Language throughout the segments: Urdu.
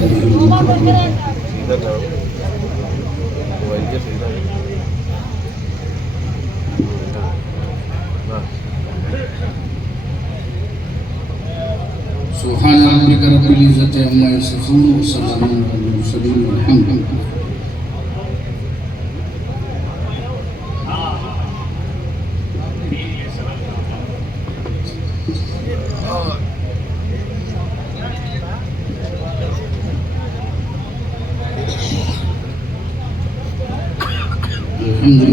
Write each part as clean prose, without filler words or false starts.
سبحان ربك رب العزة عما يصفون وسلام على المرسلين والحمد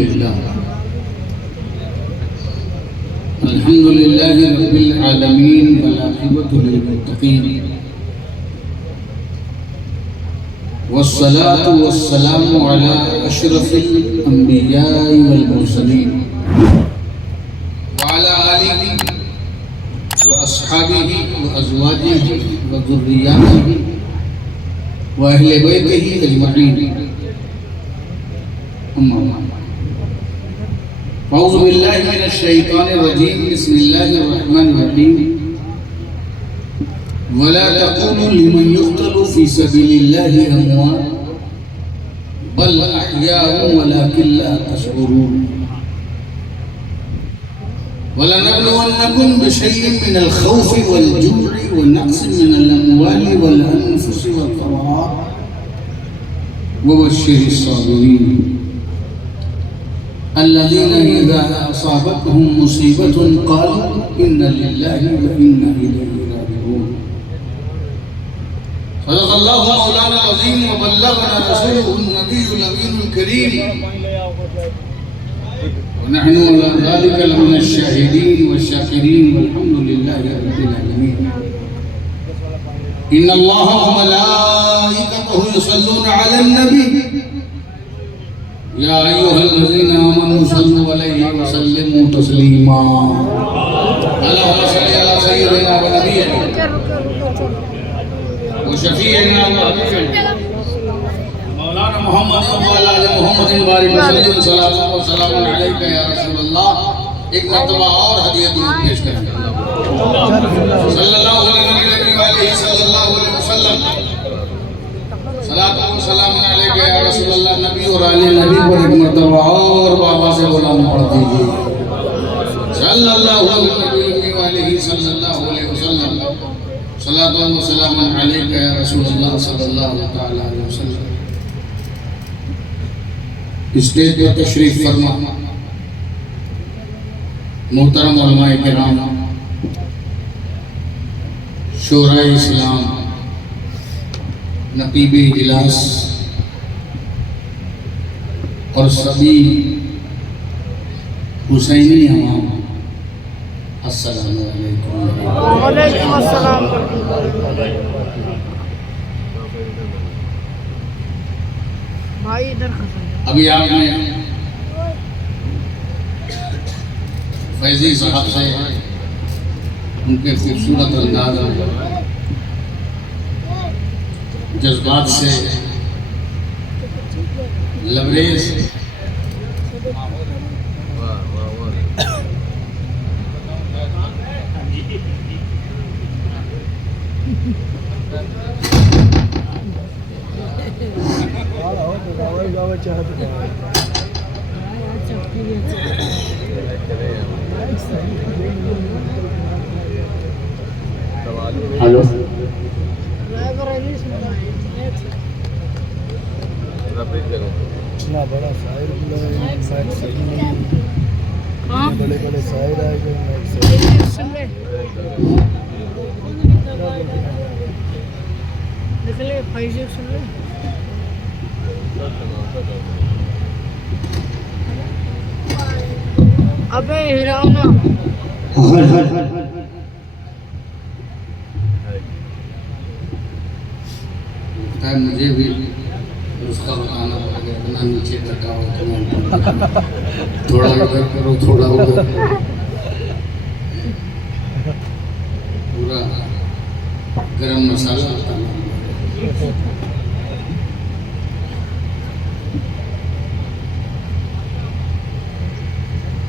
لله. الحمد لله رب العالمين والعاقبة للمتقين والصلاة والسلام على أشرف الأنبياء والمرسلين وعلى آله وأصحابه وأزواجه وذرياته وأهل بيته أجمعين. أما بعد، أعوذ بالله من الشيطان الرجيم. بسم الله الرحمن الرحيم. ولا تقولوا لمن يقتل في سبيل الله أموات بل أحياء ولكن لا تشعرون. ولنبلونكم بشيء من الخوف والجوع ونقص من الأموال والأنفس والثمرات وبشر الصابرين الذين إذا أصابتهم مصيبة قالوا إنا لله وإنا إليه راجعون. صدق الله مولانا العظيم وبلغنا رسوله النبي الأمين الكريم ونحن على ذلك لمن الشاهدين والشاكرين والحمد لله رب العالمين. إن الله وملائكته يصلون على النبي يا أيها الذين آمنوا صلوا عليه وسلموا تسليما. اللهم صل على سيدنا ونبينا وشفيعنا وحبيبنا مولانا محمد وعلى آل محمد بارك وسلم صلاة وسلام عليك يا رسول الله. ایک مرتبہ اور ہدیہ درود پیش کریں. صلی اللہ علیہ وسلم صلاة و سلام علیکہ یا رسول اللہ. نبی اور آل نبی پر ایک مرتبہ اور بابا سے غلام پڑھ دیجئے. صلی اللہ علیہ وسلم صلاة و سلام علیکہ یا رسول اللہ صلی اللہ علیہ وسلم. اسٹیج پر تشریف فرما محترم علماء کرام، شورا اسلام، نقیب اجلاس اور سبھی حسینی عوام، السلام علیکم. وعلیکم السلام. بھائی ادھر کھڑے. ابھی آپ نے فیضی صاحب سے ان کے خوبصورت انداز جذبات سے لبریز ہلو اتنا بڑا شاعر بڑے بڑے شاعر آئے گئے. نکلے فائزی سن لے. ابے ہرانا مجھے بھی اس کا بتانا پڑے گا. اتنا نیچے کٹا ہو تھوڑا ادھر کرو تھوڑا ادھر، پورا گرم مسالہ ہوتا ہے.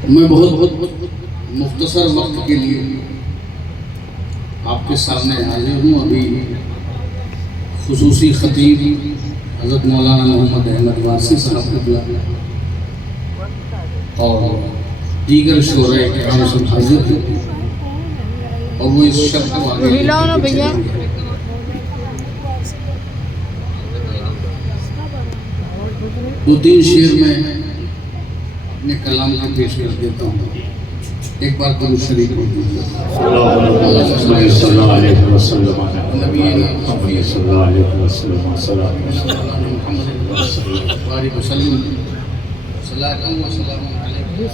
میں بہت مختصر وقت کے لیے آپ کے سامنے حاضر ہوں. ابھی خصوصی خطیب حضرت مولانا محمد احمد وارثی صاحب قبلہ اور دیگر شعراء کرام سب حاضر ہیں اور وہ اس شب کو آگے ہلاؤ نا بھیا دو تین شعر میں اپنے کلام کو پیش کر دیتا ہوں. ایک بار درود شریف پڑھ دیجیے. صلی اللہ علیہ وسلم نبینا صلی اللہ علیہ وسلم بارک وسلم صلاۃ و سلام علیہ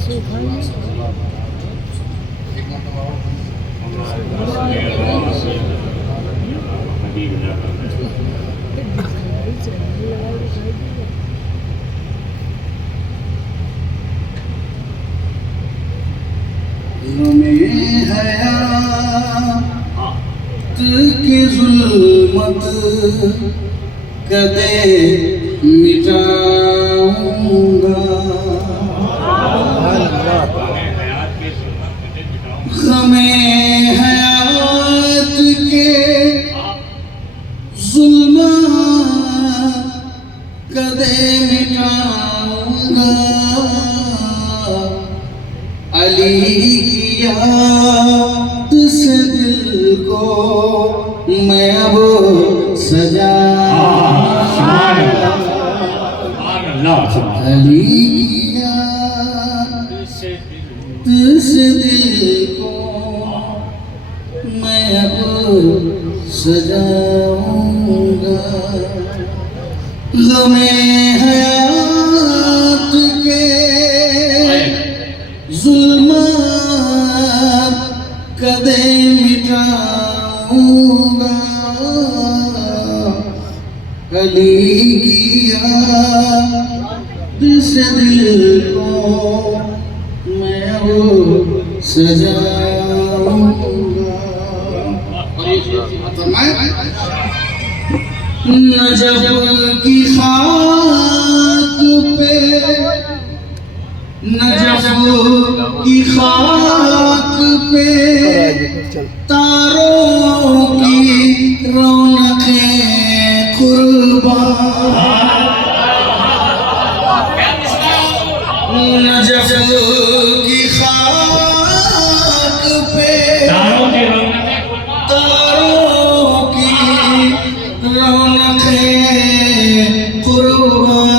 ایک مرتبہ غمِ حیات کی ظلمت کدے مٹاؤں گا غمِ حیات کے ظلمت کدے مٹاؤں گا علی کی یاد سے دل کو میں اب علی کی یاد سے دل کو میں اب سجاؤں گا غمِ حیات کے ظلمات کدے مٹاؤں گا علی کی یاد سے دل کو میں وہ سجاؤں گا. نجف کی خاک پہ نجف کی خاک پہ تاروں کی رونقیں قربان نجف کی خاک پہ تاروں کی رونقیں قربان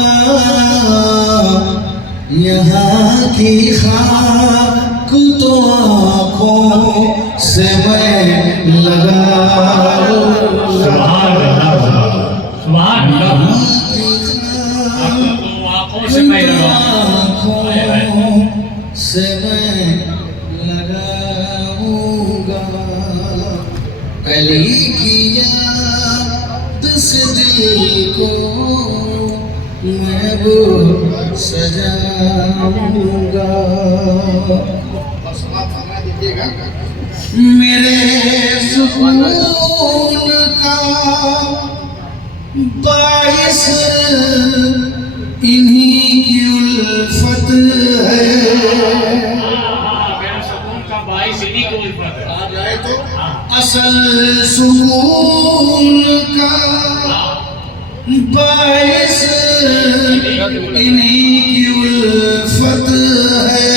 یہاں کی خاک تو آنکھوں سے میں لگاؤں سے میں لگاؤں گا علی کی یاد سے دل کو میں وہ سجاؤں گا. میرے سکون کا باعث انہی کی الفت ہے اصل سکون کا باعث انہی کی الفت ہے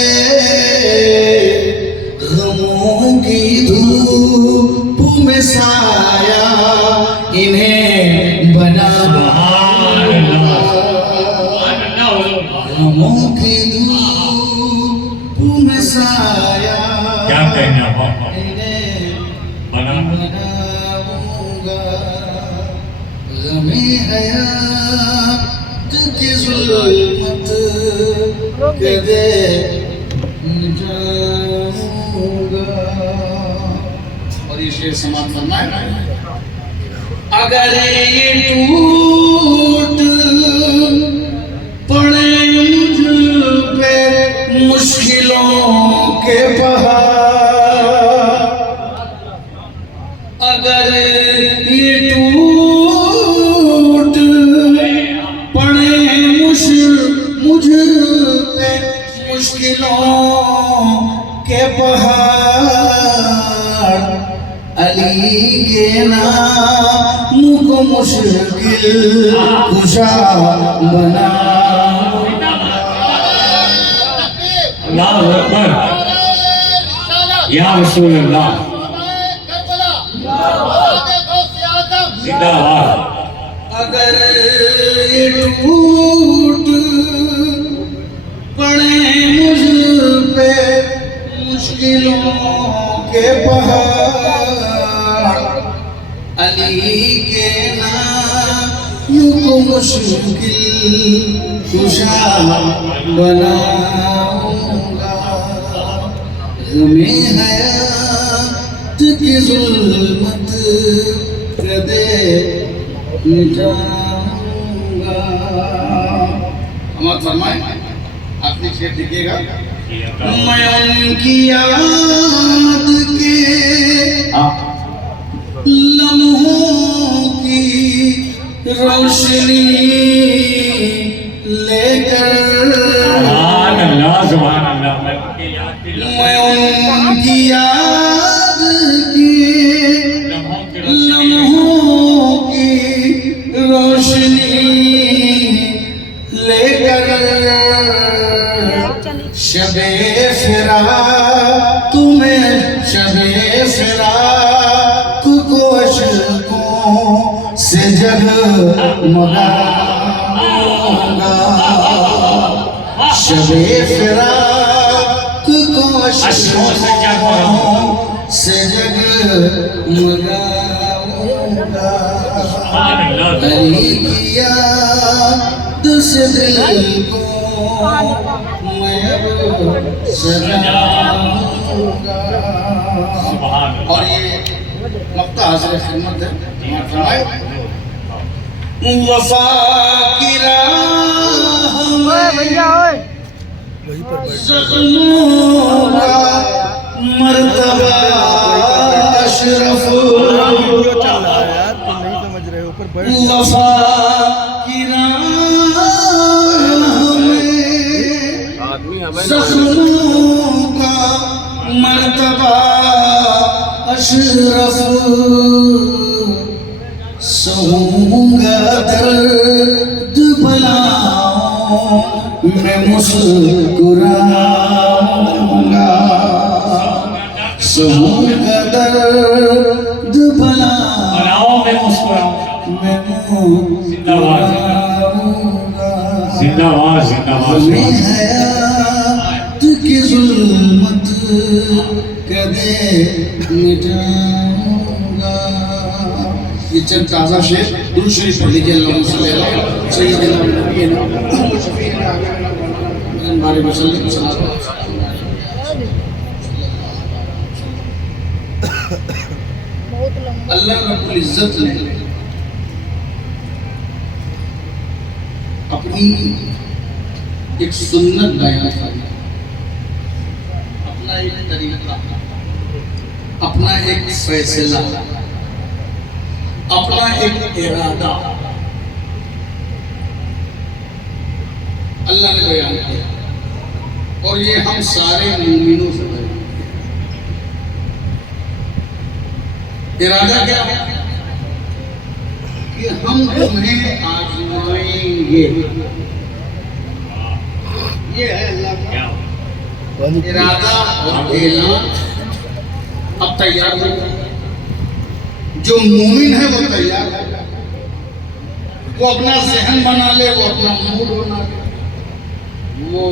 غموں کی دھوپ میں سایہ انہیں بنا غموں کی دھوپ میں سایہ کیا کہنا بناؤں گا غمِ حیات کی ظلمت کدے مٹاؤں گا. اور یہ شعر سماعت فرمائے اگر یہ ٹوٹ پڑے مجھ پہ مشکلوں کے پہاڑ اگر یہ ٹوٹ پڑے مجھ پہ مشکلوں کے پہاڑ علی کے نام کو مشکل کشا بنا اللہ اکبر یا رسول اللہ زندہ باد اگر یہ ٹوٹ پڑے مجھ پہ مشکلوں کے پہاڑ علی کے نام کو مشکل کشا بناؤں گا غم حیات کی ظلمت کدے مٹاؤں گا. ہمارا فرمائیں اپنی شعر لکھیے گا. میں ان کی یاد کے لمحوں کی روشنی لے کر سبحان اللہ سبحان اللہ میں ان کی یاد کی لمحوں کی روشنی لے کر شب فراق تمہیں شب فراق کو اشکوں سے جگمگاؤں گا شب فراق کو اشکوں سے جگمگاؤں گا علی کی یاد سے دل کو میں اب سجاؤں گا. اور یہ مقطع حاضر خدمت ہے. فرمائے وفا کی راہ میں وہیں پر بیٹھ زخموں کا مرتبہ اشرف ویڈیو چل رہا ہے یار تم نہیں سمجھ رہے ہو اوپر بیٹھ جاؤ. وفا کی راہ میں زخموں کا مرتبہ اشرف سہوں گا درد بلاؤں میں مسکراؤں گا سہوں گا درد بلاؤں میں مسکراؤں میں زندہ مسکراؤں باد زندہ باد غم حیات کی ظلمت کدے مٹاؤں گا. یہ چند تازہ شعر درود شریف پڑھ لیجیے. اللہم صلی اللہ علیہ سیدنا و نبینا محمد شفیعنا محمد بارک وسلم وسلم. اللہ رب العزت نے اپنی ایک سنت بیان فرمائی, اپنا ایک طریقہ, اپنا ایک فیصلہ, اپنا ایک ارادہ اللہ نے بیان کیا. اور یہ ہم سارے مومنوں سے بیان کیا. ارادہ کیا ہے کہ ہم تمہیں آزمائیں گے. یہ ہے اللہ کا ارادہ اور اعلان. اب تیار ہو, جو مومن ہے وہ تیار ہے, وہ اپنا ذہن بنا لے, وہ اپنا موڈ بنا لے, وہ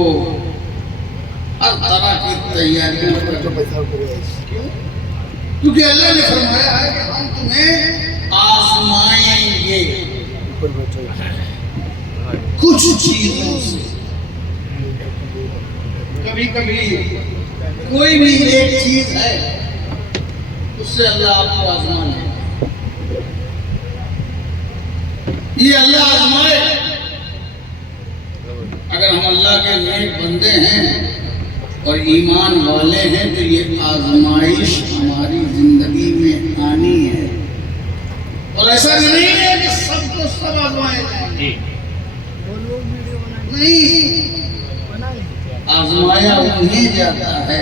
ہر طرح کی تیاریاں کرے. کیونکہ اللہ نے فرمایا ہے کہ ہم تمہیں آزمائیں گے اوپر بیٹھو. کچھ چیزوں سے. کبھی کبھی کوئی بھی ایک چیز ہے اس سے اللہ آپ کو آزمائے. یہ اللہ آزمائے. اگر ہم اللہ کے نیک بندے ہیں اور ایمان والے ہیں تو یہ آزمائش ہماری زندگی میں آنی ہے. اور ایسا نہیں ہے کہ سب کو سب آزمائے جائیں. نہیں, آزمایا انہیں جاتا ہے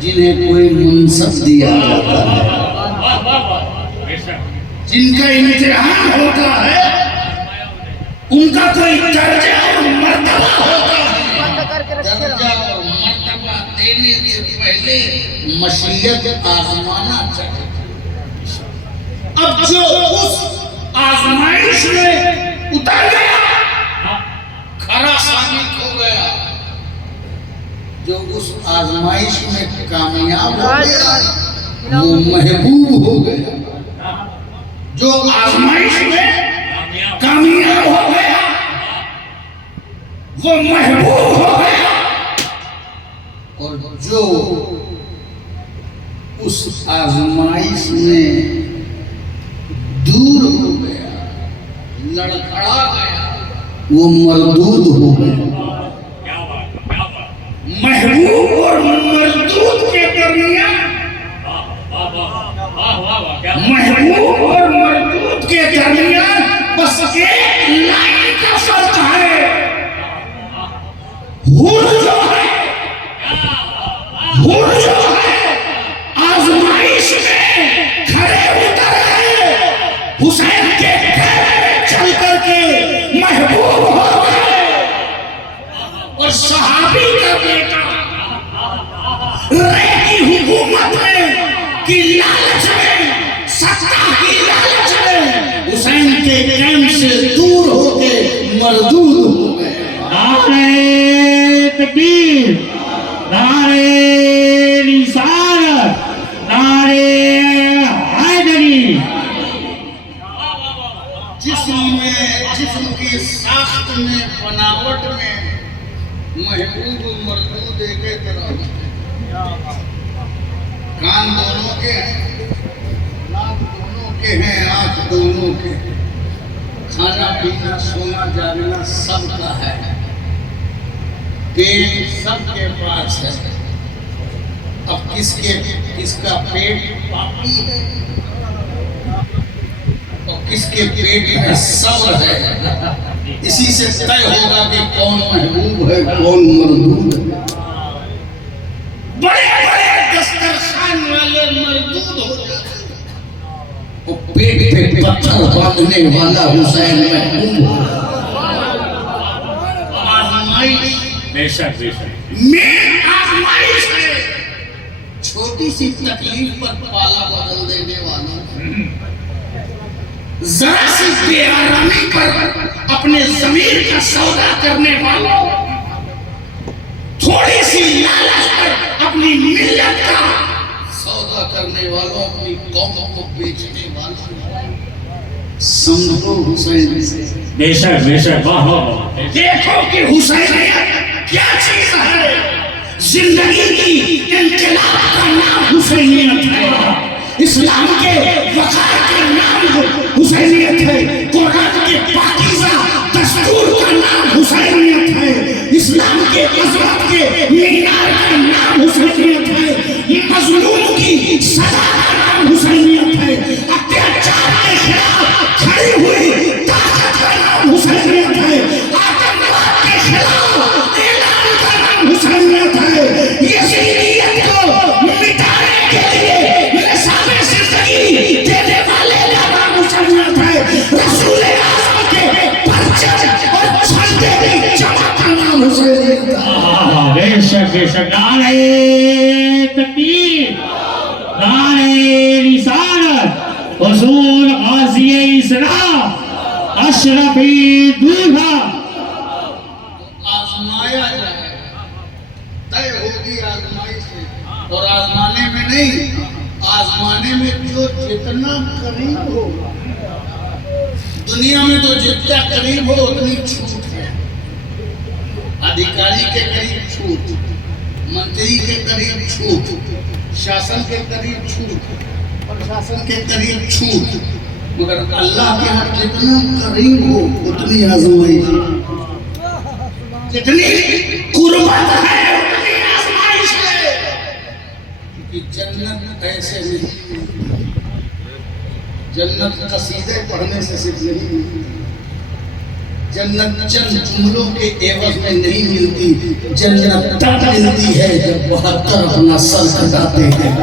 جنہیں کوئی منصب دیا جاتا ہے. جن کا امتحان ہوتا ہے ان کا کوئی درجہ اور مرتبہ ہوتا ہے. بند کر کے رکھے درجہ اور مرتبہ دینے سے پہلے مشیت آزمانا چاہیے. اب جو اس آزمائش میں اتر گیا کھرا ثابت ہو گیا، جو اس آزمائش میں کامیاب ہو گیا وہ محبوب ہو گیا. جو آزمائش میں کامیاب ہو گیا وہ محبوب ہو گیا، اور جو اس آزمائش میں دور ہو گیا، لڑکھڑا گیا، وہ مردود ہو گیا. محبوب اور مردود کے درمیان، محبوب اور مردود کے درمیان بس ایک لائن کا فرق ہے. حور جو ہے، حور جو ہے آزمائش میں کھڑے اتر گئے، حسین کے گھر میں چل کر کے محبوب ہو گئے، اور صحابی کا بیٹا رے کی حکومت میں کی لالچ میں، سطح کی لالچ میں حسین کے کیمپ سے دور ہو کے مردود ہو گئے. نعرہ تکبیر، نعرہ رسالت، نعرہ حیدری. جسم کی ساخت میں، بناوٹ میں محبوب و مردود ایک طرح ہوتے ہیں. کان دونوں کے ہیں، ناک دونوں کے ہیں، آنکھ دونوں کے ہیں، کھانا پینا سونا جاگنا سب کا ہے، پیٹ سب کے پاس ہے. اب کس کا پیٹ پاپی ہے اور کس کے پیٹ میں صبر ہے، اسی سے طے ہوگا کہ کون محبوب ہے کون مردود ہے. بڑے بڑے دسترخوان والے مردود ہو جاتے ہیں، وہ پیٹ پہ پتھر باندھنے والا حسین محبوب ہو. آزمائش بے شک بے شک میں آزمائش ہے، چھوٹی سی تکلیف پر پالا بدل دینے والا، ذرا سی بے آرامی پر اپنے ضمیر کا سودا کرنے والا، تھوڑی سی لالچ پر اپنی ملت کا سودا کرنے والوں، اپنی قوم کو بیچنے والوں، سمجھو حسین سے. بے شک بے شک. واہ واہ واہ. دیکھو کہ حسینیت کیا چیز ہے. زندگی کی انقلاب کا نام حسینیت ہے، اسلام کے وقار کا نام حسینیت ہے، قرآن کے پاکیزہ دستور کا نام حسینیت ہے، اسلام کے عظمت کے مینار کا نام حسینیت ہے، مظلوم کی سزا کا نام حسینیت ہے، اتیاچار کے خلاف کھڑی ہوئی طاقت کا نام حسینیت ہے، آتنکواد کے خلاف اعلان کا نام حسینیت ہے. یزیدیت کو مٹانے کے لیے نصاب زندگی دینے والے کا نام حسینیت ہے. رسول اعظم کے پرچم اور جھنڈے کی جمع کا نام حسینیت ہے. بے شک بے شک. نعرہ تکبیر، نعرہ رسالت، حضور غازی اسلام اشرفی دولہا. آزمایا جائے، طے ہوگی آزمائش سے، اور آزمانے میں نہیں، آزمانے میں جو جتنا قریب ہو، دنیا میں تو جتنا قریب ہو اتنی چھوٹ ہے. ادھیکاری کے قریب چھوٹ، منتری کے قریب چھوٹ، شاسن کے قریب چھوٹ، پرشاسن کے قریب چھوٹ، مگر اللہ کے ہاں جتنا قریب ہو اتنی آزمائش، جتنی قربت ہے اتنی آزمائش ہے. کیونکہ جنت ایسے نہیں، جنت قصیدے پڑھنے سے صرف نہیں ملتی، جنت چند جملوں کے عوض میں نہیں ملتی، جنت تب ملتی ہے جب 72 اپنا سر کٹاتے ہیں.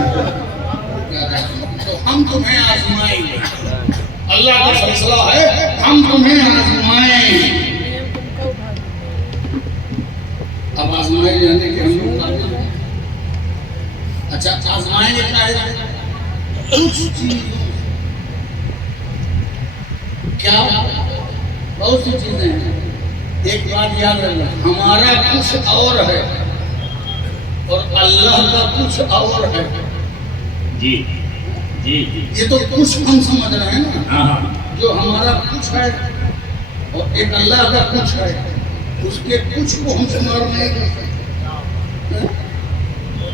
تو ہم تمہیں آزمائیں گے، اللہ کا فیصلہ ہے ہم تمہیں آزمائیں. اب آزمائے جانے کے ہم لوگ قابل ہیں. اچھا آزمائیں گے کیا ہے؟ کچھ چیز کیا بہت سی چیزیں ہیں. ایک بات یاد رکھنا، ہمارا کچھ اور ہے اور اللہ کا کچھ اور ہے. جی جی یہ تو کچھ ہم سمجھ رہے ہیں نا، ہاں جو ہمارا کچھ ہے اور ایک اللہ کا کچھ ہے، اس کے کچھ کو ہم شمار نہیں کر سکتے.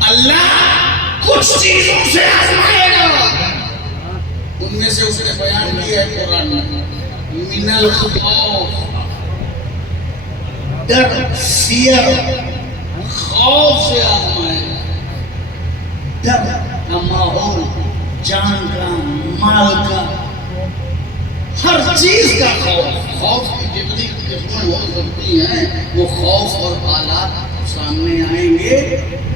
اللہ کچھ چیزوں سے آزمائے گا، ان میں سے اس نے بیان کیا ہے قرآن میں، من الخوف، ڈر، فیئر، خوف سے آزمائے گا. ڈر کا ماحول، جان کا، مال کا، ہر چیز کا خوف. خوف کی جتنی قسمیں ہو سکتی ہیں وہ خوف اور حالات سامنے آئیں گے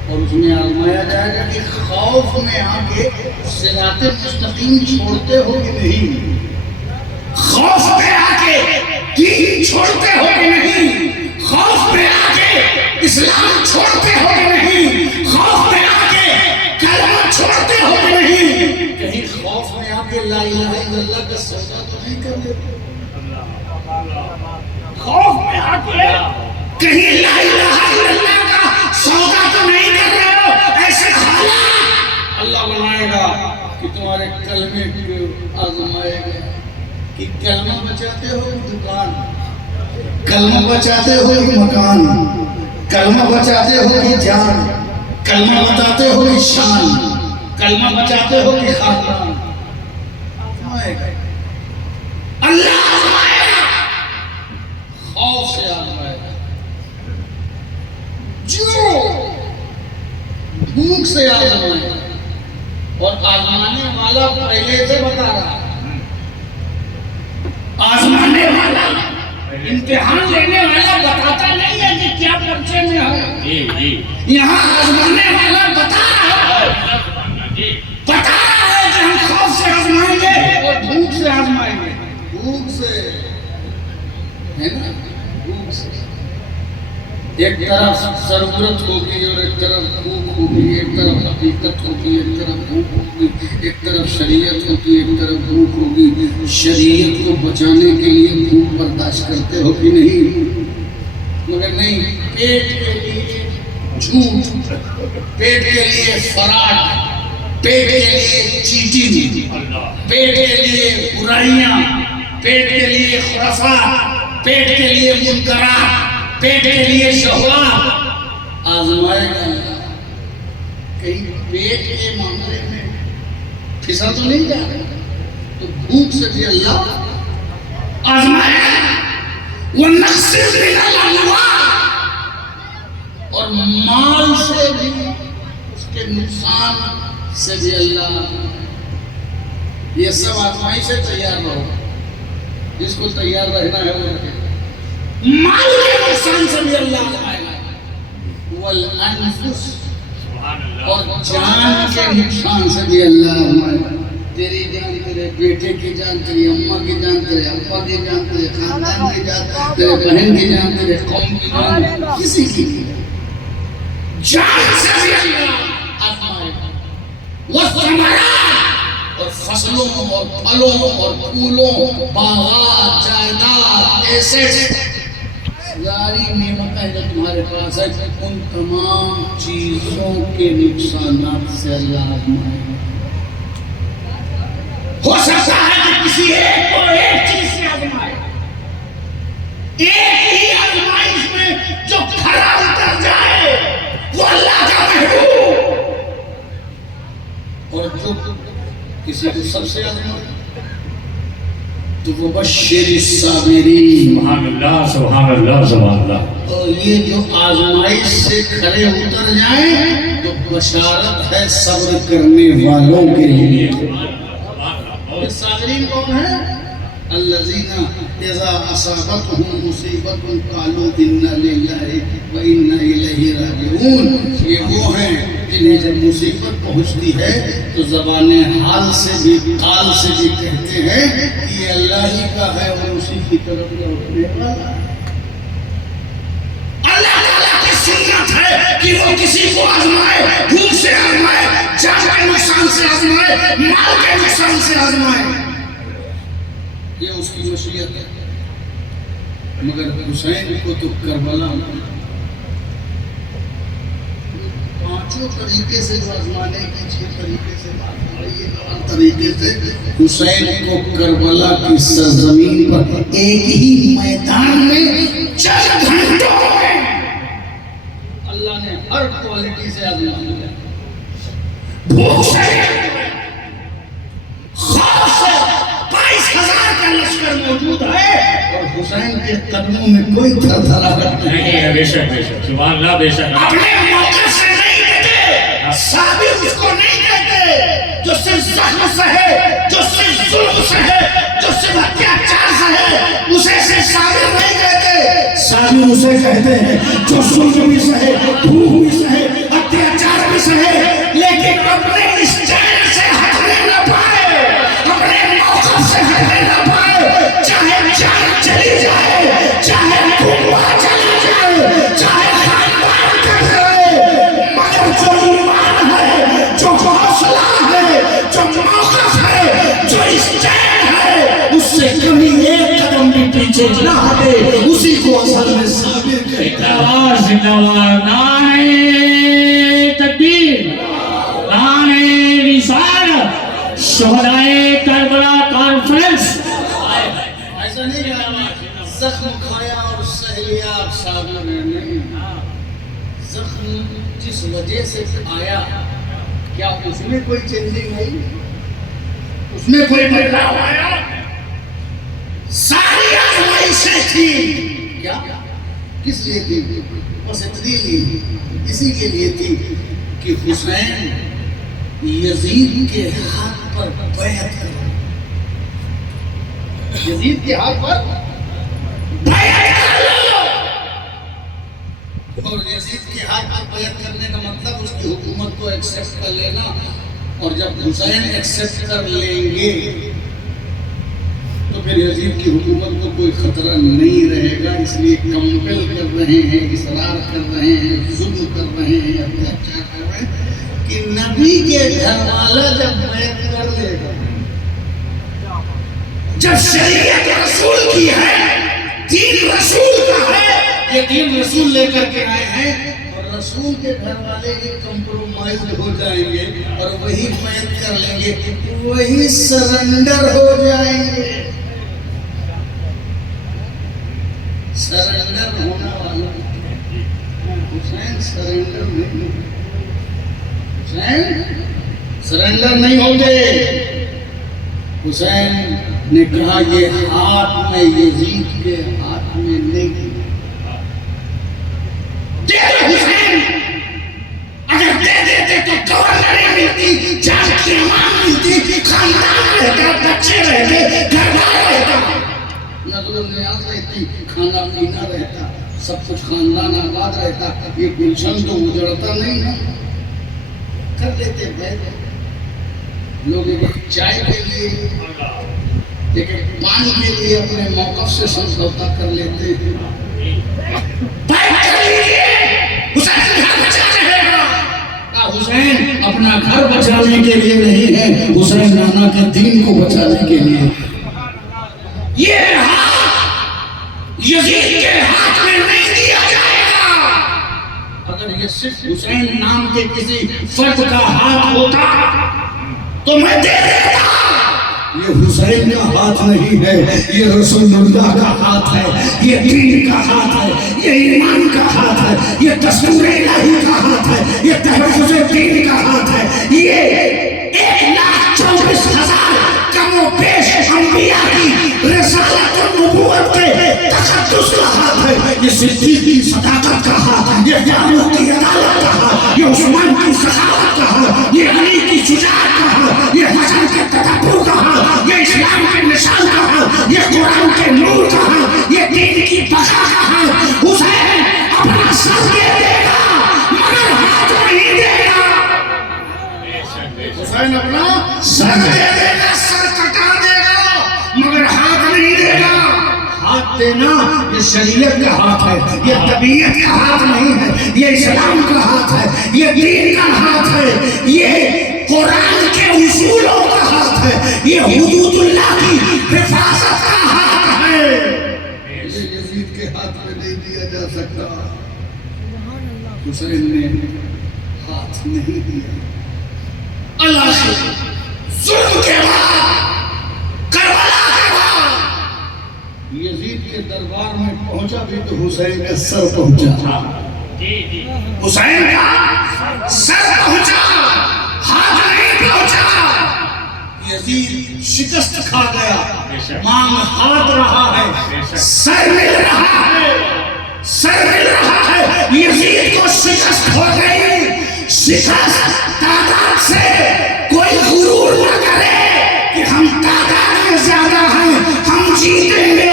اور اس میں آزمایا جائے گا کہ خوف میں آ کے صراط مستقیم چھوڑتے ہو کہ نہیں. خوف میں آ کے دین چھوڑتے ہو کہ نہیں. خوف میں آ کے اسلام چھوڑتے ہو کہ نہیں. خوف میں آ کے کلمہ چھوڑتے ہو کہ نہیں. کہیں خوف میں آ کے لا الہ الا اللہ کا سجدہ تو نہیں کر دیتے. خوف میں آ کے کہیں لا الہ الا اللہ کا سودا تو نہیں کر رہے ہو. ایسے حالات اللہ بنائے گا کہ تمہارے کلمے کو آزمائے گا کہ کلمہ بچاتے ہو دکان، کلمہ بچاتے ہو کہ مکان، کلمہ بچاتے ہو کہ جان، کلمہ بچاتے ہو کہ شان، کلمہ بچاتے ہو کہ خاندان. آزمائے گا اللہ، آزمائے گا، خوف سے آزمائے گا، جو بھوک سے آزمائے گا. اور آزمانے والا پہلے سے بتا رہا، آزمانے والا، امتحان لینے والا بتاتا نہیں ہے کہ کیا پرچے میں ہے. یہاں آزمانے والا بتا رہا ہے کہ ہم خوف سے آزمائیں گے اور بھوک سے آزمائیں گے. بھوک سے ہے نا، بھوک سے ایک طرف ضرورت ہوگی اور ایک طرف بھوک ہوگی. ایک طرف حقیقت ہوگی، ایک طرف بھوک ہوگی. ایک طرف شریعت ہوگی، ایک طرف بھوک ہوگی. شریعت کو بچانے کے لیے بھوک برداشت کرتے ہو کہ نہیں؟ مگر نہیں، پیٹ کے لیے جھوٹ، پیٹ کے لیے فراڈ، پیٹ کے لیے چیٹنگ، پیٹ کے لیے برائیاں، پیٹ کے لیے خرافات، پیٹ کے لیے منکرات، پیٹ کے لیے شہوات آزمائے گا. کہیں پیٹ کے معاملے میں پھسا تو نہیں جا رہا، تو بھوک سے بھی اللہ آزمائے گا. وَنَقْصٍ مِّنَ الْأَمْوَالِ، اور مال سے بھی، اس کے نقصان سے بھی اللہ. یہ سب آزمائی سے تیار رہو، جس کو تیار رہنا ہے وہ رہے. مال کے نقصان سے بھی اللہ آزمائے گا. والانفس، اور جان کے نقصان سے بھی اللہ آزمائے گا. تیری جان، تیرے بیٹے کی جان، تیری اماں کی جان، تیرے ابا کی جان، تیرے خاندان کی جان، تیرے بہن کی جان، تیرے قوم کی جان، کسی کی جان سے بھی اللہ آزمائے گا. والثمرات، اور فصلوں اور پھلوں اور پھولوں، باغات، جائیداد، ایسٹ، ساری نعمتیں جو تمہارے پاس ہے، ان تمام چیزوں کے نقصانات سے اللہ آزمائے گا. ہو سکتا ہے کہ کسی ایک کو ایک چیز سے آزمائے، ایک ہی آزمائش میں جو کھڑا اتر جائے وہ اللہ کا محبوب، اور جو کسی کو سب سے آزمائے تو وہ بشر الصابرین. سبحان اللہ سبحان اللہ سبحان اللہ. اور یہ جو آزمائش سے کھڑے اتر جائیں تو بشارت ہے صبر کرنے والوں کے لیے. الصابرین کون ہیں؟ الذین اذا اصابتهم مصیبت قالوا انا للہ و انا الیہ راجعون. یہ وہ ہیں انہیں جب مصیبت پہنچتی ہے تو زبان حال سے بھی قال سے بھی کہتے ہیں کہ یہ اللہ ہی کا ہے اور اسی کی طرف لوٹنے والا ہے۔ اللہ تعالیٰ کی سنت ہے کہ وہ کسی کو آزمائے، بھوک سے آزمائے، جان کے نقصان سے آزمائے، مال کے نقصان سے آزمائے، یہ اس کی مشیت ہے۔ مگر حسین کو تو کربلا پانچوں طریقے سے آزمانے کی، 6 طریقے سے آزمائیے، 4 طریقے سے حسین کو کربلا کی سرزمین پر ایک ہی میدان میں چند گھنٹوں میں اللہ نے ہر کوالٹی سے آزما لیا۔ بھوک سے، خوف سے 22,000 کا لشکر موجود ہے اور حسین کے قدموں میں کوئی تھرتھراہٹ نہیں ہے۔ بے شک بے شک، سبحان اللہ، بے شک۔ اپنے موقع سے نہیں دیتے، صابر اس کو نہیں کہتے جو صرف زخم سہے، جو صرف ظلم سہے، جو صرف اتیاچار سہے، اسے سے صابر نہیں کہتے۔ صابر اسے کہتے ہیں جو ظلم بھی سہے، بھوک بھی سہے، اتیاچار بھی سہے، لیکن اپنے اس چین سے ہٹنے نہ پائے، اپنے موقع سے ہٹنے نہ پائے، چاہے جان چلی جائے، چاہے کنواں چلا جائے، چاہے خاندان کر جائے، مگر جو ایمان ہے، جو حوصلہ ہے، جو موقف ہے، جو اس چین ہے، اس سے کبھی ایک قدم بھی پیچھے نہ ہٹے، اسی کو اصل میں صابر کہتا ہے۔ آواز زندہ باد، نعرہ تکبیر، نعرہ رسالت، شہدائے کربلا کانفرنس۔ ایسا نہیں کہ زخم کھایا اور سہلیاب صابر ہے، نہیں۔ زخم جس وجہ سے آیا، کیا اس میں کوئی چینجنگ آئی؟ اس میں کوئی بدلاؤ آیا؟ ساری آزمائشیں تھی، کیا کس لیے تھی؟ بس اتنی لیے، اسی کے لیے تھی کہ حسین یزید کے ہاتھ پر بیعت کرے، یزید کے ہاتھ پر بیعت کر لو۔ اور یزید کے ہاتھ پر بیعت کرنے کا مطلب اس کی حکومت کو ایکسپٹ کر لینا، اور جب حسین ایکسپٹ کر لیں گے تو پھر یزید کی حکومت کو کوئی خطرہ نہیں رہے گا۔ اس لیے کمپل کر رہے ہیں، اصرار کر رہے ہیں، ظلم کر رہے ہیں، اتیاچار کر رہے ہیں کہ نبی کے گھر والا جب بیعت کر لے گا، جب شریعت رسول کی ہے، دین رسول کا ہے، یہ دین رسول لے کر کے آئے ہیں، اور رسول کے گھر والے ہی کمپرومائز ہو جائیں گے اور وہی بیعت کر لیں گے، وہی سرنڈر ہو جائیں گے۔ سرنڈر ہونا والا حسین سرنڈر نہیں، حسین سرنڈر نہیں ہوں گے۔ حسین نے کہا یہ ہاتھ میں یزید کے ہاتھ میں نہیں، دے دو حسین، اگر دے دیتے تو گورنر ملتی، جان کی امان ملتی، خاندان رہتا، بچے رہتے، گھر بار رہتا، نظر و نیاز رہتی، کھانا پینا رہتا، سب کچھ خاندان آباد رہتا، یہ گلشن تو اجڑتا نہیں ہے۔ کر لیتے بیعت، لوگ ایک چائے کے لیے، ایک پانی کے لیے اپنے موقف سے سمجھوتا کر لیتے ہیں۔ بیعت کر لیجیے، حسین گھر بچا رہے گا۔ حسین اپنا گھر بچانے کے لیے نہیں ہے، حسین نانا کے دین کو بچانے کے لیے۔ یہ ہاتھ یزید کے ہاتھ میں نہیں دیا جائے گا۔ اگر یہ صرف حسین نام کے کسی فرد کا ہاتھ ہوتا تو میں دے دیتا۔ یہ حسین کا ہاتھ نہیں ہے، یہ رسول اللہ کا ہاتھ ہے، یہ دین کا ہاتھ ہے، یہ ایمان کا ہاتھ ہے، یہ دستور الہی کا ہاتھ ہے، یہ تحفظ دین کا ہاتھ ہے، یہ 1,24,000 کم و بیش انبیاء کی رسالت و نبوت کے تقدس کا ہاتھ ہے، یہ صدیق کی صداقت کا ہاتھ، یہ فاروق کی عدالت کا ہاتھ، یہ عثمان کی سخاوت کا ہاتھ، یہ علی کی شجاعت کا ہاتھ، یہ حسن کے تدبر کا ہاتھ، یہ اسلام کے نشان کا ہاتھ، یہ قرآن کے نور کا ہاتھ، یہ دین کی بقا کا ہاتھ۔ حسین اپنا سر دے دے گا مگر ہاتھ نہیں دے گا۔ دینا یہ شریعت کا ہاتھ ہے، یہ طبیعت کا ہاتھ نہیں ہے، یہ اسلام کا ہاتھ ہے، یہ دین کا ہاتھ ہے، یہ قرآن کے اصولوں کا ہاتھ ہے، یہ حدود اللہ کی حفاظت کا ہاتھ ہے۔ یہ یزید کے ہاتھ میں نہیں دیا جا سکتا۔ حسین نے ہاتھ نہیں دیا۔ اللہ سے ظلم کے بعد، کربلا کے بعد یزید کے دربار میں پہنچا بھی تو حسین کا سر پہنچا، حسین کا سر پہنچا، ہاتھ نہیں پہنچا۔ یزید شکست کھا گیا، مانگ ہاتھ رہا ہے، سر مل رہا ہے، سر مل رہا ہے۔ یزید کو شکست ہو گئی، شکست تعداد سے کوئی غرور نہ کرے کہ ہم تعداد میں زیادہ ہیں، ہم جیتیں گے۔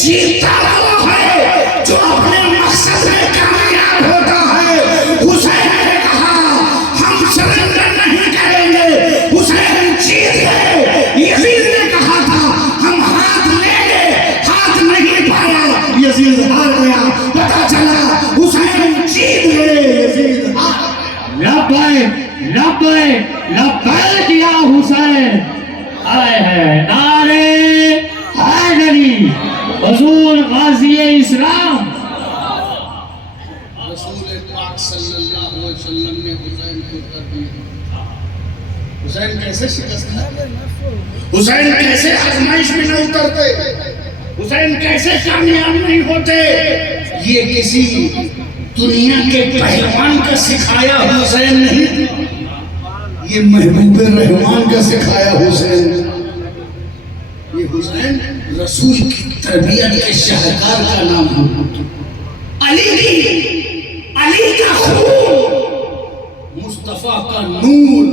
جیتتا وہ ہے جو اپنے مقصد میں کامیاب ہوتا ہے۔ حسین نے کہا ہم سرنڈر نہیں کریں گے، حسین جیت گئے۔ یزید نے کہا تھا ہم ہاتھ لیں گے، ہاتھ نہیں پایا، یزید ہار گیا۔ پتا چلا حسین جیت گئے، یزید ہار گیا۔ لبیک لبیک لبیک یا حسین، آئے ہے نعرے حیدری، حضور غازی اسلام۔ رسول پاک صلی اللہ علیہ وسلم نے حسین کو تربیت دی۔ حسین کیسے شکست کھاتے، حسین کیسے آزمائش میں نہ اترتے، حسین کیسے کامیاب نہیں ہوتے، یہ کسی دنیا کے پہلوان کا سکھایا حسین نہیں، یہ محبوب رحمان کا سکھایا حسین۔ یہ حسین رسول کی تربیت کے شاہکار کا نام ہے۔ علی کا خون، مصطفیٰ کا نور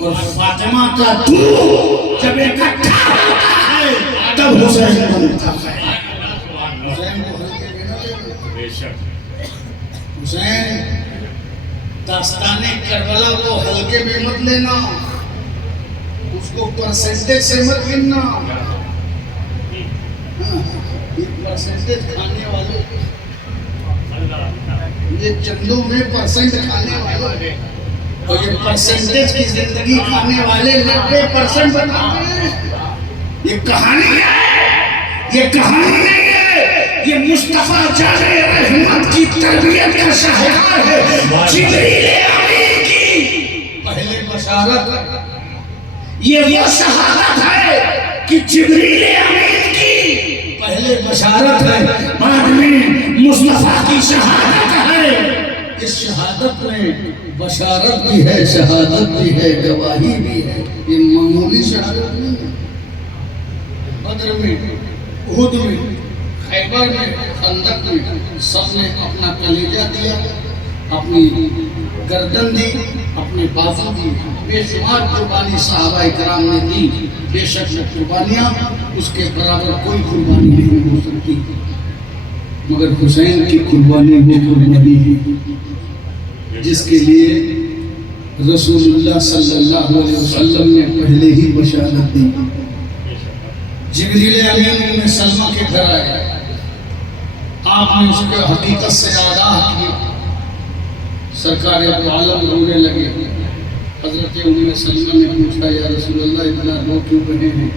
اور فاطمہ کا دودھ جب اکٹھا ہوتا ہے تب حسین بنتا ہے۔ حسین کو ہلکے میں نہ لینا۔ حسین داستان کربلا کو ہلکے میں مت لینا، اس کو پرسنٹیج سے مت گننا۔ یہ پرسنٹیج کھانے والے، یہ چندوں میں پرسنٹ کھانے والے، اور یہ پرسنٹیج کی زندگی کھانے والے 90% بتاتے ہیں۔ یہ کہانی ہے، یہ کہانی نہیں ہے، یہ مصطفیٰ جان رحمت کی تربیت کا شاہکار ہے۔ جبریل امین کی پہلے بشارت، یہ وہ شہادت ہے کہ جبریل امین کی پہلے بشارت ہے، بعد میں مصطفیٰ کی شہادت ہے۔ اس شہادت میں بشارت بھی ہے، شہادت بھی ہے، گواہی بھی ہے۔ یہ معمولی شہادت نہیں ہے۔ بدر میں، احد میں، خیبر میں، خندق میں سب نے اپنا کلیجہ دیا، اپنی گردن دی، اپنے بازو دی، بے شمار قربانی صحابہ کرام نے دی۔ بے شک قربانیاں اس کے برابر کوئی قربانی نہیں ہو سکتی، مگر حسین کی قربانی وہ قربانی ہے جس کے لیے رسول اللہ صلی اللہ علیہ وسلم نے پہلے ہی بشارت دی۔ جبریل امین ام سلمہ کے گھر آئے، آپ نے اس کو حقیقت سے آگاہ کیا۔ سرکار ابو عالم رونے لگے۔ حضرت ام سلمہ نے پوچھا یا رسول اللہ اتنا رو کیوں رہے ہیں؟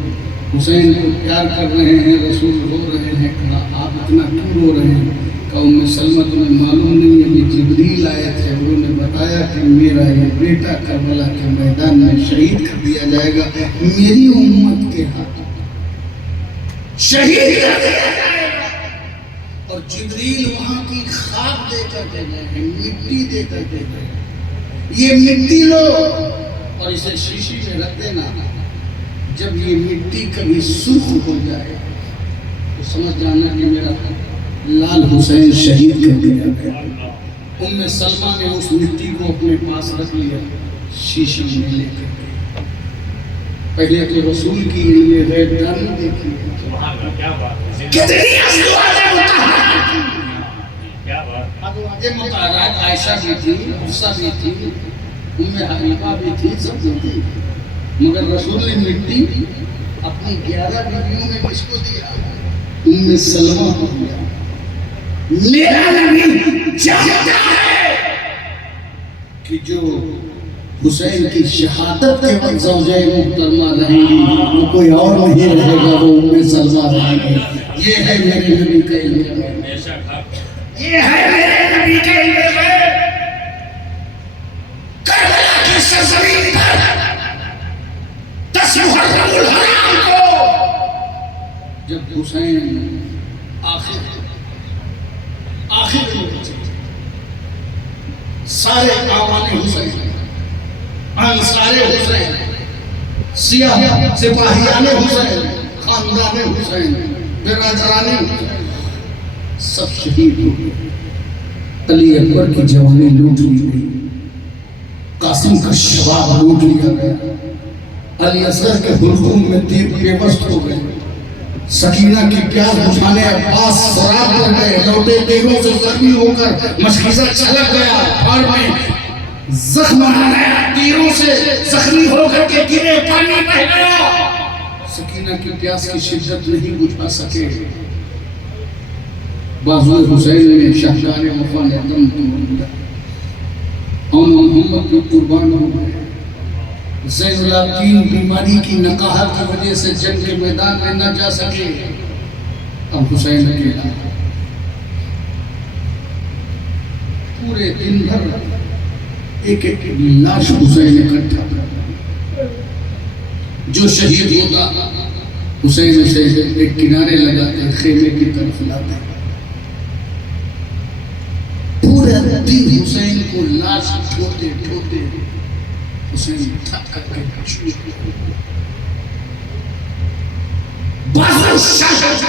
حسین کو پیار کر رہے ہیں، رسول رو رہے ہیں۔ کہا آپ اتنا کیوں رو رہے ہیں؟ کہا ام سلمہ تمہیں معلوم نہیں ہے، یہ جبریل آئے تھے، انہوں نے بتایا کہ میرا یہ بیٹا کربلا کے میدان میں شہید کر دیا جائے گا، میری امت کے ہاتھ شہید کر دیا جائے گا۔ اور جبریل وہاں کی خاک دے کر دے گئے ہیں، مٹی دے کر دے گئے ہیں۔ یہ مٹی لو اور اسے شیشی میں رکھ دینا، جب یہ مٹی کبھی سرخ ہو جائے تو سمجھ جانا کہ میرا لال حسین شہید کر دیا گیا۔ ام سلمہ نے اس مٹی کو اپنے پاس رکھ لیا، شیشی میں لے کر پہلے تو رسول کی علم غیب دانی دیکھی، کتنی ازواجیں مطہرات، عائشہ بھی تھی، حفصہ بھی تھی، ام حبیبہ بھی تھی، سب تھی، مگر رسول نے مٹی اپنی 11 بیویوں میں کس کو دیا؟ ام سلمہ ہو گیا. میرا نبی چاہتا ہے کہ جو حسین کی شہادت کے وقت زوجہ محترمہ رہیں گی وہ کوئی اور نہیں رہے گا، وہ ام سلمہ رہیں گی. یہ ہے میرے نبی کا علم، یہ ہے میرے نبی کا علم. کربلا کی سرزمین پر 10 محرم الحرام کو جب حسین آخر سارے آوان حسین، انصار حسین، سیاہ سپاہیان حسین، خاندان حسین، برادران حسین سب شہید ہو گئے. علی اکبر کی جوانی لوٹ لی گئی، قاسم کا شباب لوٹ لیا گیا، علی اصغر کے حلقوم میں تیر پیوست ہو گئے، سکینہ کی پیاس بجھانے عباس فرار کر گئے، لوٹے تیروں سے زخمی ہو کر مشکیزہ چھلک گیا، پھاڑ میں زخم آ گیا، تیروں سے زخمی ہو کر کے گرے، پانی بہ گیا. سکینہ کی پیاس کی شدت نہیں بجھا سکے، بازو حسین نے شہدار وفا نے دم توڑ دیا اور محمد کو قربان ہو گئے. زین العابدین بیماری کی نقاہت کی وجہ سے جنگ کے میدان میں نہ جا سکے. اب حسین اکیلا پورے دن بھر ایک ایک لاش حسین اکٹھا کر، جو شہید ہوتا حسین اسے ایک کنارے لگاتے، خیمے کی طرف لاتے. پورے دن حسین کو لاش ڈھوتے ڈھوتے حسین تھک کر کے چھوڑ بازو شاہد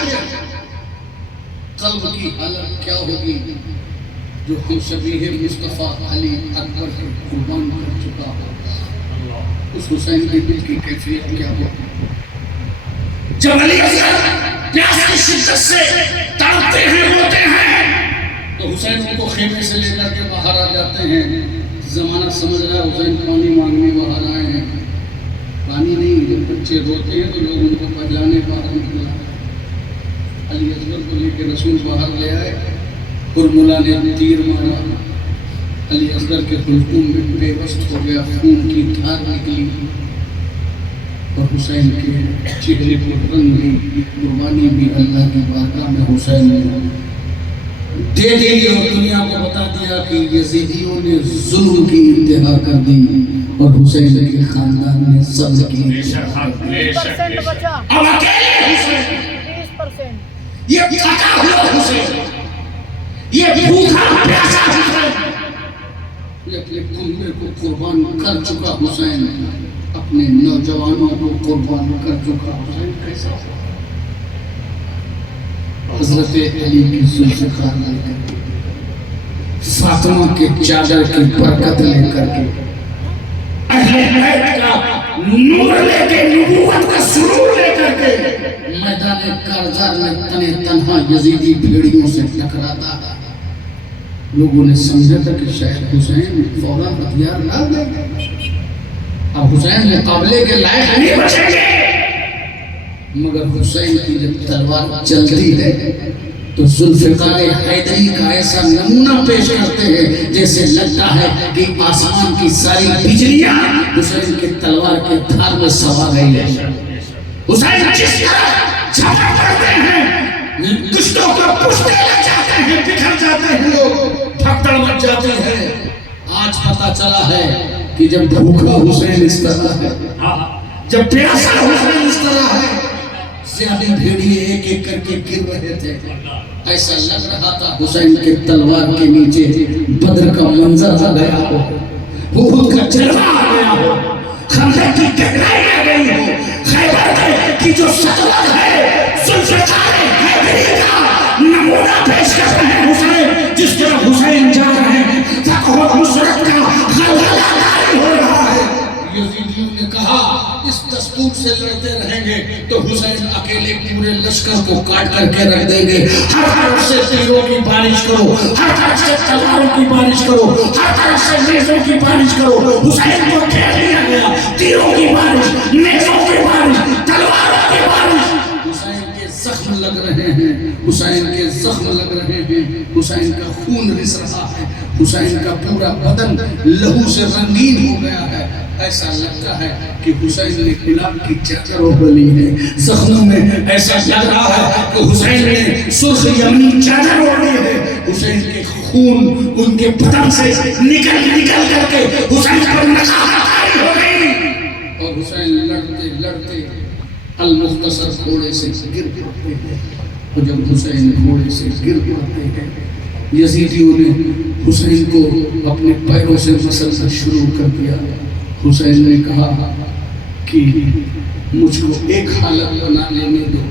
قلب کی حالت کیا ہوگی جو ہم شبیہ مصطفیٰ علی اکبر کو قربان کر چکا ہو. اس حسین کے دل کی کیفیت کیا ہوگی جب علی اکبر پیاس کی شدت سے تڑپتے ہیں، روتے ہیں، تو حسین ان کو خیمے سے لے کر کے باہر آ جاتے ہیں. زمانہ سمجھ رہا ہے حسین پانی مانگنے باہر آئے ہیں، پانی نہیں. جب بچے روتے ہیں تو لوگ ان کو پہلانے باہر نکلا. علی اصغر کو لے کے رسول باہر لے آئے، ہرملا نے تیر مارا، علی اصغر کے حلقوم میں بے وست ہو گیا، خون کی دھار نکلی اور حسین کے چہرے پر رنگ بھی، قربانی بھی اللہ کی بارگاہ میں حسین نے دے دی اور دنیا کو بتا دیا کہ یزیدیوں نے ظلم کی انتہا کر دی اور حسین کے خاندان نے صبر کی انتہا کر دی. 20% بچا، اب اکیلے حسین، 20%. یہ تھکا ہوا حسین، یہ بھوکا پیاسا حسین، یہ اپنے کنبے کو قربان کر چکا حسین، اپنے نوجوانوں کو قربان کر چکا حسین. کیسا حضرت علی کی ذوالفقار لے کر کے، فاطمہ کے چادر کی برکت لے کر کے، اہل بیت کا نور لے کے، نبوت کا سرور لے کر کے میدان کارزار میں تنے تنہا یزیدی بھیڑیوں سے ٹکراتا. لوگوں نے سمجھا تھا کہ شاید حسین فوراً ہتھیار نہ دے، اب حسین مقابلے کے لائق نہیں بچیں گے. مگر حسین کی جب تلوار چلتی ہے تو ذوالفقار حیدری کا ایسا نمونہ پیش کرتے ہیں جیسے لگتا ہے کہ آسمان کی ساری بجلیاں حسین کی تلوار کے دھار میں سوا گئی ہے. حسین جس طرح جھپٹ پڑتے ہیں، دشتوں کو پشتے لگ جاتے ہیں، بکھر جاتے ہیں، لوگ پھکڑ مچ جاتی ہے. آج پتہ چلا ہے کہ جب بھوکا حسین اس طرح ہے، جب پیاسا حسین اس طرح ہے، زیادہ بھیڑیے ایک ایک کر کے گر رہے تھے. ایسا لگ رہا تھا حسین کے تلوار کے نیچے بدر کا منظر آ گیا ہو، احد کا جلوہ آ گیا ہو، خندق کی گہرائی آ گئی ہو، خیبر کی جو سطوت ہے ذوالفقار حیدری کا نمونہ پیش کر رہے ہیں. حسین جس طرح حسین جا رہے ہیں، فتح و نصرت کا غلغلہ جاری ہو رہا ہے. یزیدیوں نے کہا اس دستور سے لڑتے رہیں گے تو حسین اکیلے پورے لشکر کو کاٹ کر کے رکھ دیں گے. ہر طرف سے تیروں کی بارش کرو، ہر طرف سے تلواروں کی بارش کرو، ہر طرف سے نیزوں کی بارش کرو. حسین کو گھیر لیا گیا، تیروں کی بارش، نیزوں کی بارش، تلواروں کی بارش. حسین کے زخم لگ رہے ہیں، حسین کے زخم لگ رہے ہیں، حسین کا خون رس رہا ہے، حسین کا پورا بدن لہو سے رنگین ہو گیا ہے. ایسا لگتا ہے کہ حسین نے خلاف کی چادر اوڑھی ہے. زخموں میں ایسا لگ رہا ہے کہ حسین نے سرخ یمنی چادر اوڑھی ہے. حسین کے خون ان کے بدن سے نکل کر کے حسین پر نقاہت آئی ہو گئی. اور حسین لڑتے لڑتے المختصر گھوڑے سے گر پڑتے ہیں. اور جب حسین گھوڑے سے گر پڑتے ہیں، یزیدیوں نے حسین کو اپنے پیروں سے مسلسل شروع کر دیا. حسین نے کہا کہ مجھ کو ایک حالت بنا لینے دو،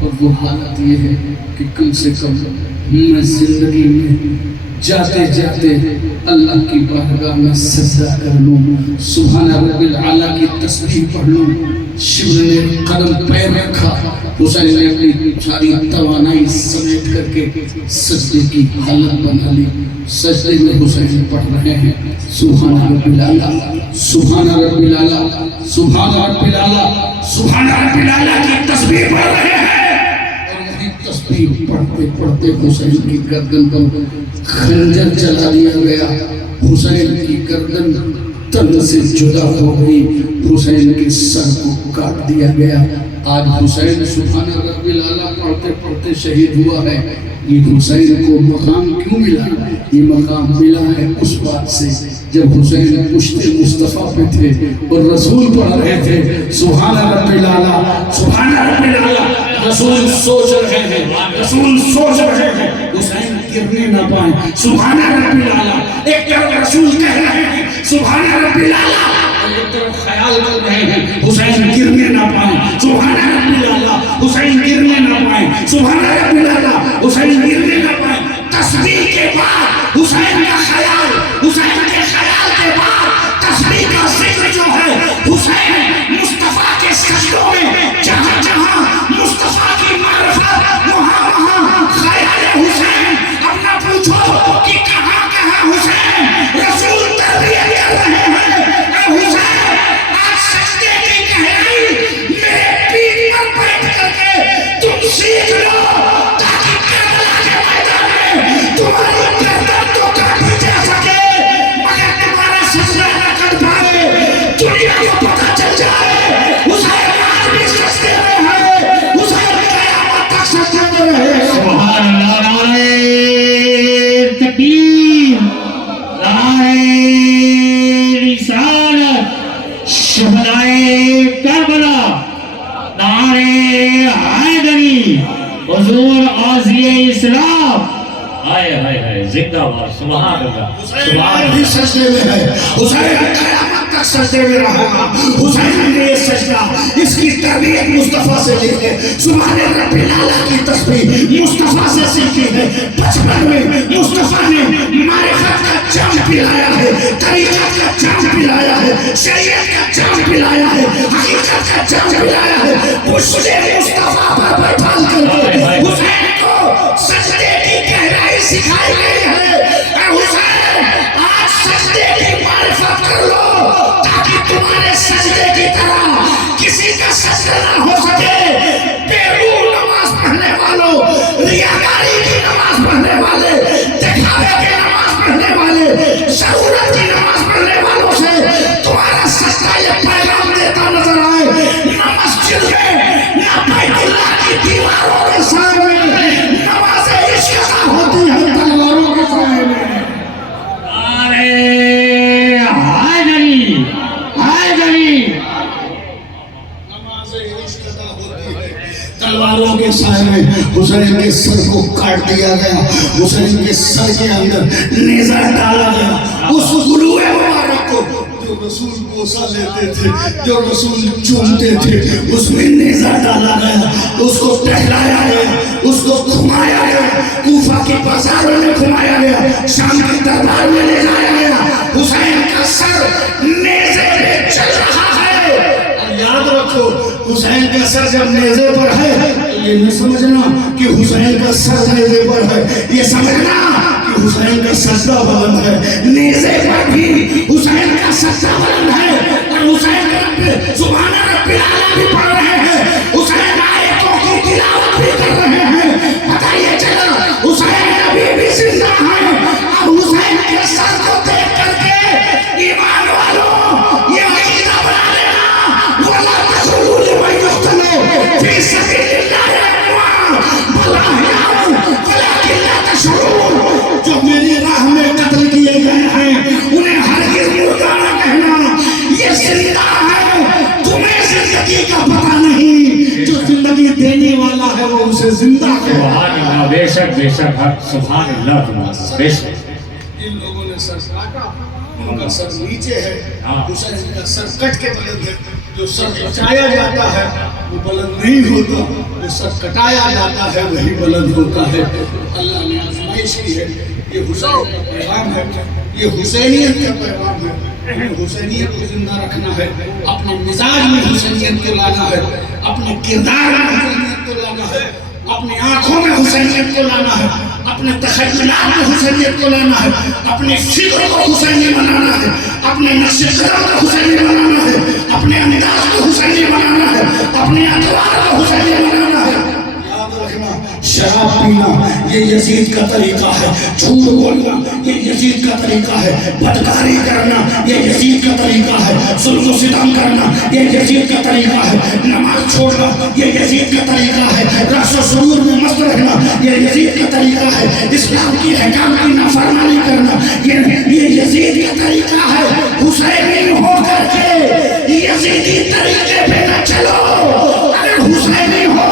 اور وہ حالت یہ ہے کہ کم سے کم میں زندگی میں جاتے جاتے اللہ کی بارگاہ میں سجدہ کر لوں، سبحان رب العالی کی تسبیح پڑھ لوں. شبر نے قدم پیر رکھا. حسین نے اپنی ساری توانائی سمیٹ کر کے سجدے کی حالت بنا لی. سجدے میں حسین پڑھ رہے ہیں سبحان رب العالی، سبحان رب العالی، سبحان رب العالی، سبحان رب العالی کی تسبیح پڑھ رہے ہیں. اور وہی تسبیح پڑھتے پڑھتے حسین کی گردن پر خنجر چلا دیا گیا. حسین کی گردن تن سے جدا ہو گئی. حسین کے سر کو کاٹ دیا گیا. آج حسین سبحان رب العالی پڑھتے پڑھتے شہید ہوا ہے. یہ حسین کو مقام کیوں ملا؟ یہ مقام ملا ہے اس بات سے جب حسین پشت مصطفیٰ پہ تھے اور رسول پڑھ رہے تھے سبحان رب العالی، سبحان رب العالی. رسول سوچ رہے ہیں، رسول سوچ رہے ہیں حسین گرنے نہ پائیں. سبحان رب العالی. ایک طرف رسول کہہ رہے ہیں سبحان رب العالی، ایک طرف خیال کر رہے ہیں حسین گرنے نہ پائیں. سبحان رب العالی، حسین گرنے نہ پائیں. سبحان رب العالی، حسین گرنے نہ پائیں. تسبیح کے بعد حسین کا خیال، حسین کے خیال کے بعد تسبیح کا ذکر جو ہے حسین مصطفیٰ کے سجدوں میں جہاں جہاں مصطفیٰ کی معرفت وہاں وہاں خیال حسین. اب نہ پوچھو کہ کہاں کہاں حسین رسول تربیت کر رہے ہیں. اے حسین آج سجدے کی گہرائی میرے پیٹ پر بیٹھ کر کے تم سیکھ لو تاکہ کربلا کے میدان میں تمہاری گردن تو کاٹی جا سکے مگر تمہارا سجدہ نہ کر پائے. دنیا کو پتہ چل جائے حسین آج بھی سجدے میں ہے، حسین قیامت تک سجدے میں رہے. سبحان اللہ. نعرہ تکبیر، نعرہ رسالت، شہدائے کربلا، نعرہ حیدری، حضور غازی اسلام. ہائے ہائے ہائے زندہ باد. سبحان اللہ. حسین بھی سجدے میں ہے، حسین قیامت تک سجدے میں رہے گا. حسین نے یہ سجدہ اس کی تربیت مصطفیٰ سے لی ہے. سبحان رب العالی کی تسبیح مصطفیٰ سے سیکھی ہے. بچپن میں مصطفیٰ نے معرفت کا جام پلایا ہے، طریقت کا جام پلایا ہے، شریعت کا جام پلایا ہے، حقیقت کا جام پلایا ہے. پشت مصطفیٰ پر بیٹھا کر کے حسین کو سجدے کی گہرائی سکھائی گئی ہے. اے حسین آج سجدے کی معرفت کر لو تاکہ تمہارے سجدے کی طرح کسی کا سجدہ نہ ہو سکے. بے روح نماز پڑھنے والوں، ریاکاری کی نماز پڑھنے والے، دکھاوے کی نماز پڑھنے والے، ضرورت کی نماز پڑھنے والوں سے تمہارا سجدہ یہ پیغام دیتا نظر آئے نہ مسجد میں نہ بیت اللہ کی دیواروں کے سامنے نماز عشق ادا ہوتی ہے تلواروں کے سامنے. نعرہ حیدری، حیدری. نماز عشق ادا ہوتی ہے تلواروں کے سامنے. حسین کے سر کو کاٹ دیا گیا، حسین کے سر کے اندر نیزہ ڈالا گیا. اس گلوئے مبارک کو جو رسول بوسہ لیتے تھے، جو رسول چومتے تھے، اس میں نیزہ ڈالا گیا، اس کو ٹہلایا گیا، اس کو گھمایا گیا، کوفہ کی بازاروں میں گھمایا گیا، شام کی دربار میں لے جایا گیا. حسین کا سر نیزے میں چل رہا ہے. اور یاد رکھو حسین کا سر جب نیزے پر ہے تو یہ نہ سمجھنا کہ حسین کا سر نیزے پر ہے، یہ سمجھنا کہ حسین کا سجدہ بلند ہے. نیزے پر بھی حسین کا سجدہ بلند ہے. اور حسین کا سبحان رب العالی بھی پڑھ رہے ہیں. حسین آیتوں کی تلاوت بھی کر رہے ہیں، پتہ یہ چلا حسین ابھی بھی زندہ ہے۔ اب حسین کے سر کو دیکھ کر کے ایمان والوں یہ عقیدہ بنا لینا، وَلَا تَقُولُوا لِمَن يُقْتَلُ فِي سَبِيلِ اللَّهِ بَلْ أَحْيَاءٌ وَلَٰكِن لَّا تَشْعُرُونَ۔ جو میری راہ میں قتل کیے گئے ہیں انہیں ہرگز مردہ نہ کہنا، یہ زندہ ہے، تمہیں زندگی کا پتہ نہیں، جو زندگی دینے والا ہے وہ اسے زندہ ہے۔ سبحان اللہ، بے شک بے شک، سبحان اللہ تمہارا، بے شک۔ ان لوگوں نے سر کاٹا، ان کا سر نیچے ہے، حسین کا سر کٹ کے بلند ہے۔ جو سر بچایا جاتا ہے وہ بلند نہیں ہوتا، جو سر کٹایا جاتا ہے وہی بلند ہوتا ہے۔ اللہ نے آزمائش کی ہے، یہ حسین کا پیغام ہے، یہ حسینیت کا پیغام ہے۔ حسینیت کو زندہ رکھنا ہے، اپنے مزاج میں حسینیت کو لانا ہے، اپنے کردار میں حسینیت کو لانا ہے، اپنی آنکھوں میں حسینیت کو لانا ہے، اپنے تخیلات میں حسینیت کو لانا ہے، اپنے فکر کو حسینی بنانا ہے، اپنے نقش قدم کو حسینی بنانا ہے، اپنے انداز کو حسینی بنانا ہے، اپنے اطوار کو حسینی بنانا ہے۔ یاد رکھنا، شراب پینا یہ یزید کا طریقہ ہے، جھوٹ بولنا یہ یزید کا طریقہ ہے، بدکاری کرنا یہ یزید کا طریقہ ہے، ظلم و ستم کرنا یہ یزید کا طریقہ ہے، نماز چھوڑنا یہ یزید کا طریقہ ہے، رس و سرور میں مست رہنا یہ یزید کا طریقہ ہے، اسلام کی احکام کی نافرمانی کرنا یہ یزید کا طریقہ ہے۔ حسینی ہو کر کے یزیدی طریقے پہ نہ چلو، اگر حسینی ہو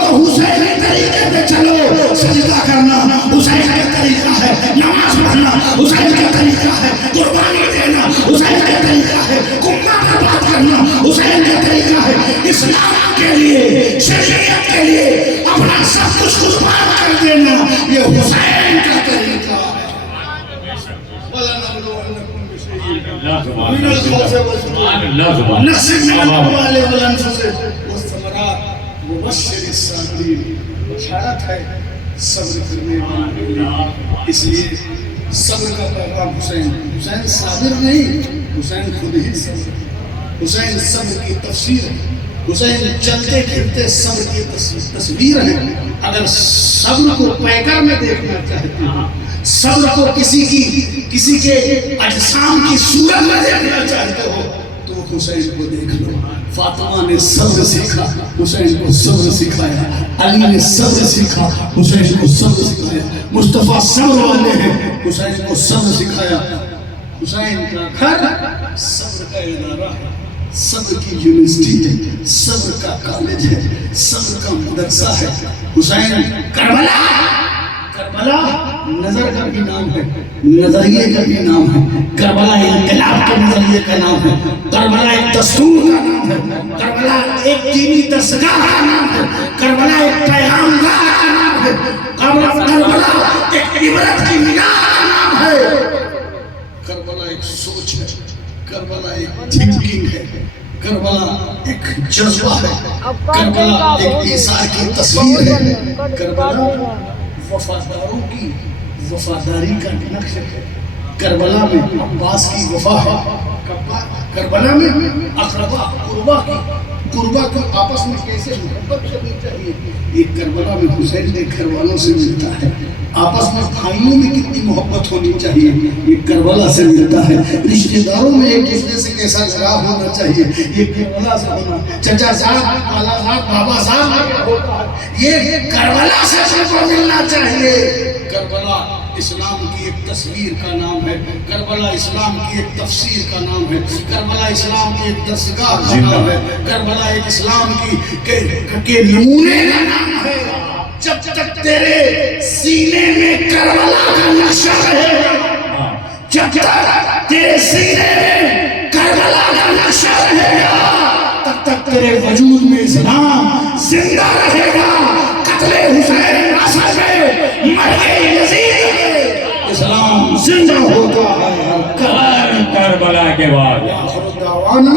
تو حسینی طریقے پہ چلو۔ سجدہ کرنا حسین کا طریقہ ہے، نماز پڑھنا حسین کا طریقہ ہے، قربانی دینا حسین کا طریقہ ہے، امت برباد کرنا حسین کا طریقہ ہے۔ اسلام کے لیے، شریعت کے لیے اپنا سب کچھ قربان کر دینا یہ حسین کا طریقہ ہے۔ من الخوف والجوع نقص من الاموال والانفس والثمرات وبشر الصابرین۔ بشارت ہے صبر کرنے والوں کے لیے، اس لیے صبر کا پیغام حسین، حسین صابر نہیں، حسین خود ہی صبر، حسین صبر کی تفسیر ہے، حسین چلتے پھرتے صبر کی تصویر ہے۔ اگر صبر کو پیکر میں دیکھنا چاہتے ہیں، صبر کو کسی کے اجسام کی صورت میں دیکھنا چاہتے ہو تو حسین کو دیکھ لو۔ فاطمہ نے صبر سیکھا، حسین کو صبر سکھایا، علی نے صبر سیکھا، حسین کو صبر سکھایا، مصطفیٰ صبر والے ہیں، حسین کو صبر سکھایا۔ حسین کا گھر صبر کا ادارہ ہے، صبر کی یونیورسٹی ہے، صبر کا کالج ہے، صبر کا مدرسہ ہے۔ حسین کربلا نظر کا بھی نام ہے، نظریے کا بھی نام ہے، کربلا انقلاب کے نظریے کا نام ہے، کربلا ایک دستور کا نام ہے، کربلا ایک دینی دستگاہ کا نام ہے، کربلا ایک پیغام گاہ کا نام ہے، کربلا ایک عبرت کی نگاہ کا نام ہے، کربلا ایک سوچ ہے، کربلا ایک تھنکنگ ہے، کربلا ایک جذبہ ہے، کربلا ایک عیسیٰ کی تصویر ہے، کربلا وفاداروں کی وفاداری کا نقش ہے، کربلا میں عباس کی وفا ہے، کربلا میں اقربا قربا کو آپس میں کیسے محبت کرنی چاہیے، یہ کربلا میں حسین کے گھر والوں سے ملتا ہے۔ آپس میں بھائیوں میں کتنی محبت ہونی چاہیے یہ کربلا سے ملتا ہے۔ رشتہ داروں میں ایک دوسرے سے کیسا لگاؤ ہونا چاہیے یہ کربلا سے ہونا، چچا صاحب، خالہ صاحب، بابا صاحب ہوتا ہے یہ کربلا سے سب کو ملنا چاہیے۔ کربلا اسلام کی ایک تصویر کا نام ہے، کربلا اسلام کی ایک تفسیر کا نام ہے، کربلا اسلام کی ایک دستگاہ کا نام ہے، کربلا ایک اسلام کے نمونے کا نام ہے۔ جب تک تیرے سینے میں کربلا کا نقشہ رہے گا، جب تک تیرے سینے میں کربلا کا نقشہ رہے گا، تب تک تیرے وجود میں اسلام زندہ رہے گا۔ قتل حسین اثر میں مرگ یزید اسلام زندہ ہوتا ہے۔ کربلا کے بعد آخر دعوانا